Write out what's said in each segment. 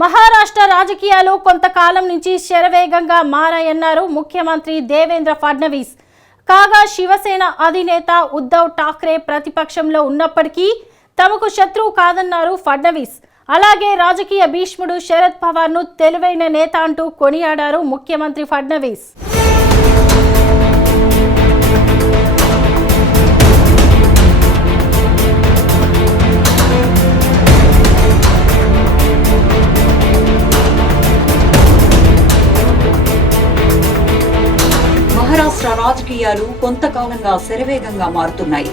మహారాష్ట్ర రాజకీయాలు కొంతకాలం నుంచి శరవేగంగా మారాయన్నారు ముఖ్యమంత్రి దేవేంద్ర ఫడ్నవీస్. కాగా శివసేన అధినేత ఉద్ధవ్ ఠాక్రే ప్రతిపక్షంలో ఉన్నప్పటికీ తమకు శత్రువు కాదన్నారు ఫడ్నవీస్. అలాగే రాజకీయ భీష్ముడు శరద్ పవార్ను తెలివైన నేత అంటూ కొనియాడారు ముఖ్యమంత్రి ఫడ్నవీస్. రాష్ట్ర రాజకీయాలు కొంతకాలంగా శరవేగంగా మారుతున్నాయి.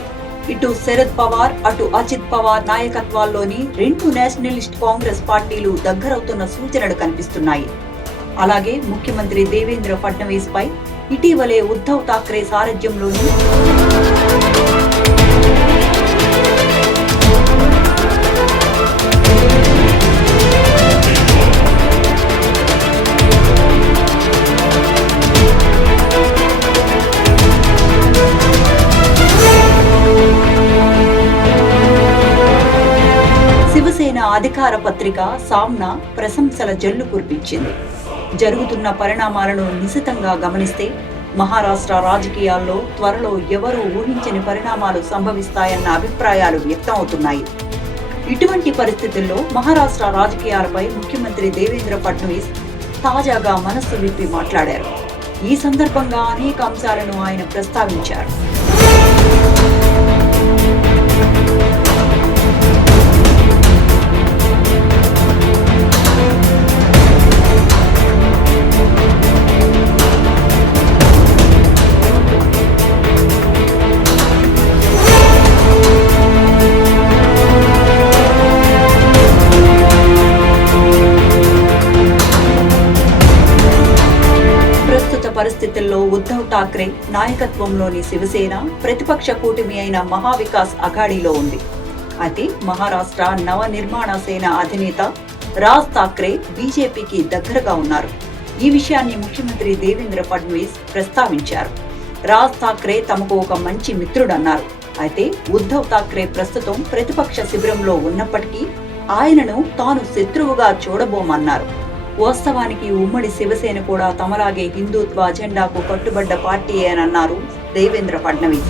ఇటు శరద్ పవార్ అటు అజిత్ పవార్ నాయకత్వాల్లోని రెండు నేషనలిస్ట్ కాంగ్రెస్ పార్టీలు దగ్గరవుతున్న సూచనలు కనిపిస్తున్నాయి. అలాగే ముఖ్యమంత్రి దేవేంద్ర ఫడ్నవీస్ పై ఇటీవలే ఉద్ధవ్ ఠాక్రే సారథ్యంలోని అధికార పత్రిక సామ్నా ప్రశంసల జల్లు కురిపించింది. జరుగుతున్న పరిణామాలను నిశితంగా గమనిస్తే మహారాష్ట్ర రాజకీయాల్లో త్వరలో ఎవరూ ఊహించని పరిణామాలు సంభవిస్తాయన్న అభిప్రాయాలు వ్యక్తమవుతున్నాయి. ఇటువంటి పరిస్థితుల్లో మహారాష్ట్ర రాజకీయాలపై ముఖ్యమంత్రి దేవేంద్ర ఫడ్నవీస్ తాజాగా మనస్సు విప్పి మాట్లాడారు. ఈ సందర్భంగా అనేక అంశాలను ఆయన ప్రస్తావించారు. పరిస్థితుల్లో ఉద్ధవ్ ఠాక్రే నాయకత్వంలోని శివసేన ప్రతిపక్ష కూటమి అయిన మహావికాస్ అఘాడీలో ఉంది. అయితే మహారాష్ట్ర నవ నిర్మాణ సేన అధినేత రాజ్ ఠాక్రే బీజేపీకి దగ్గరగా ఉన్నారు. ఈ విషయాన్ని ముఖ్యమంత్రి దేవేంద్ర ఫడ్నవీస్ ప్రస్తావించారు. రాజ్ ఠాక్రే తమకు ఒక మంచి మిత్రుడన్నారు. అయితే ఉద్ధవ్ ఠాక్రే ప్రస్తుతం ప్రతిపక్ష శిబిరంలో ఉన్నప్పటికీ ఆయనను తాను శత్రువుగా చూడబోమన్నారు. వాస్తవానికి ఉమ్మడి శివసేన కూడా తమలాగే హిందుత్వ అజెండాకు కట్టుబడ్డ పార్టీ అన్నారు దేవేంద్ర ఫడ్నవీస్.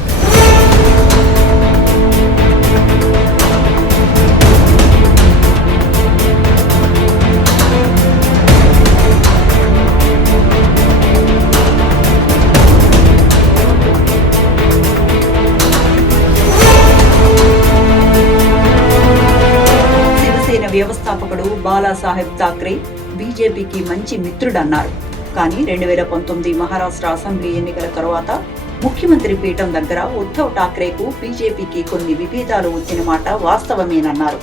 శివసేన వ్యవస్థాపకుడు బాలాసాహెబ్ థాక్రే బీజేపీకి మంచి మిత్రుడన్నారు. కానీ రెండు వేల పంతొమ్మిది మహారాష్ట్ర అసెంబ్లీ ఎన్నికల తర్వాత ముఖ్యమంత్రి పీఠం దగ్గర ఉద్ధవ్ ఠాక్రేకు బీజేపీకి కొన్ని విభేదాలు వచ్చిన మాట వాస్తవమేనన్నారు.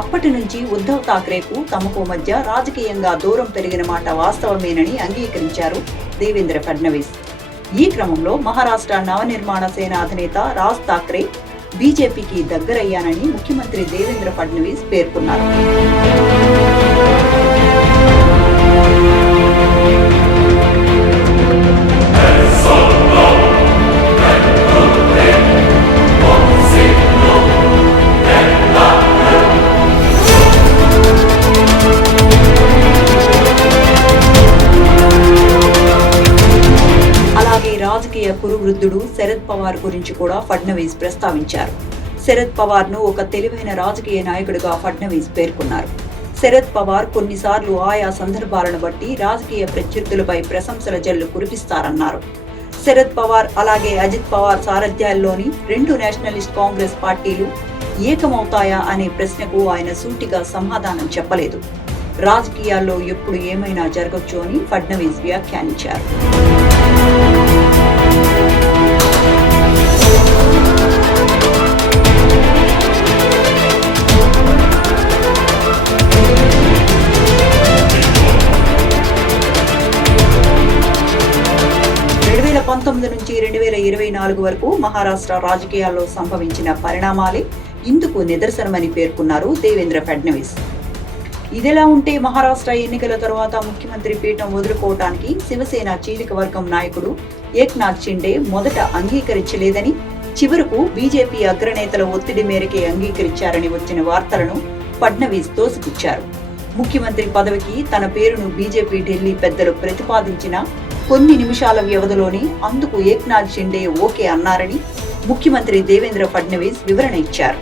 అప్పటి నుంచి ఉద్ధవ్ ఠాక్రేకు తమకు మధ్య రాజకీయంగా దూరం పెరిగిన మాట వాస్తవమేనని అంగీకరించారు దేవేంద్ర ఫడ్నవీస్. ఈ క్రమంలో మహారాష్ట్ర నవనిర్మాణ సేన అధినేత రాజ్ ఠాక్రే బీజేపీకి దగ్గరయ్యానని ముఖ్యమంత్రి దేవేంద్ర ఫడ్నవీస్ పేర్కొన్నారు. అలాగే రాజకీయ కురువృద్ధుడు శరద్ పవార్ గురించి కూడా ఫడ్నవీస్ ప్రస్తావించారు. శరద్ పవార్ను ఒక తెలివైన రాజకీయ నాయకుడిగా ఫడ్నవీస్ పేర్కొన్నారు. శరద్ పవార్ కొన్నిసార్లు ఆయా సందర్భాలను బట్టి రాజకీయ ప్రత్యర్థులపై ప్రశంసల జల్లు కురిపిస్తారన్నారు. శరద్ పవార్ అలాగే అజిత్ పవార్ సారథ్యాల్లోని రెండు నేషనలిస్ట్ కాంగ్రెస్ పార్టీలు ఏకమవుతాయా అనే ప్రశ్నకు ఆయన సూటిగా సమాధానం చెప్పలేదు. రాజకీయాల్లో ఎప్పుడు ఏమైనా జరగచ్చు అని ఫడ్నవీస్ వ్యాఖ్యానించారు. పంతొమ్మిది నుంచి రెండు వేల ఇరవై నాలుగు వరకు మహారాష్ట్ర రాజకీయాల్లో సంభవించిన పరిణామాలే ఇందుకు నిదర్శనమని పేర్కొన్నారు దేవేంద్ర ఫడ్నవీస్. ఇదిలా ఉంటే మహారాష్ట్ర ఎన్నికల తర్వాత ముఖ్యమంత్రి పీఠం వదులుకోవటానికి శివసేన చీలిక వర్గం నాయకుడు ఏక్నాథ్ షిండే మొదట అంగీకరించలేదని చివరకు బీజేపీ అగ్రనేతల ఒత్తిడి మేరకే అంగీకరించారని వచ్చిన వార్తలను ఫడ్నవీస్ తోసిపుచ్చారు. ముఖ్యమంత్రి పదవికి తన పేరును బీజేపీ ఢిల్లీ పెద్దలు ప్రతిపాదించిన కొన్ని నిమిషాల వ్యవధిలోనే అందుకు ఏక్నాథ్ షిండే ఓకే అన్నారని ముఖ్యమంత్రి దేవేంద్ర ఫడ్నవీస్ వివరణ ఇచ్చారు.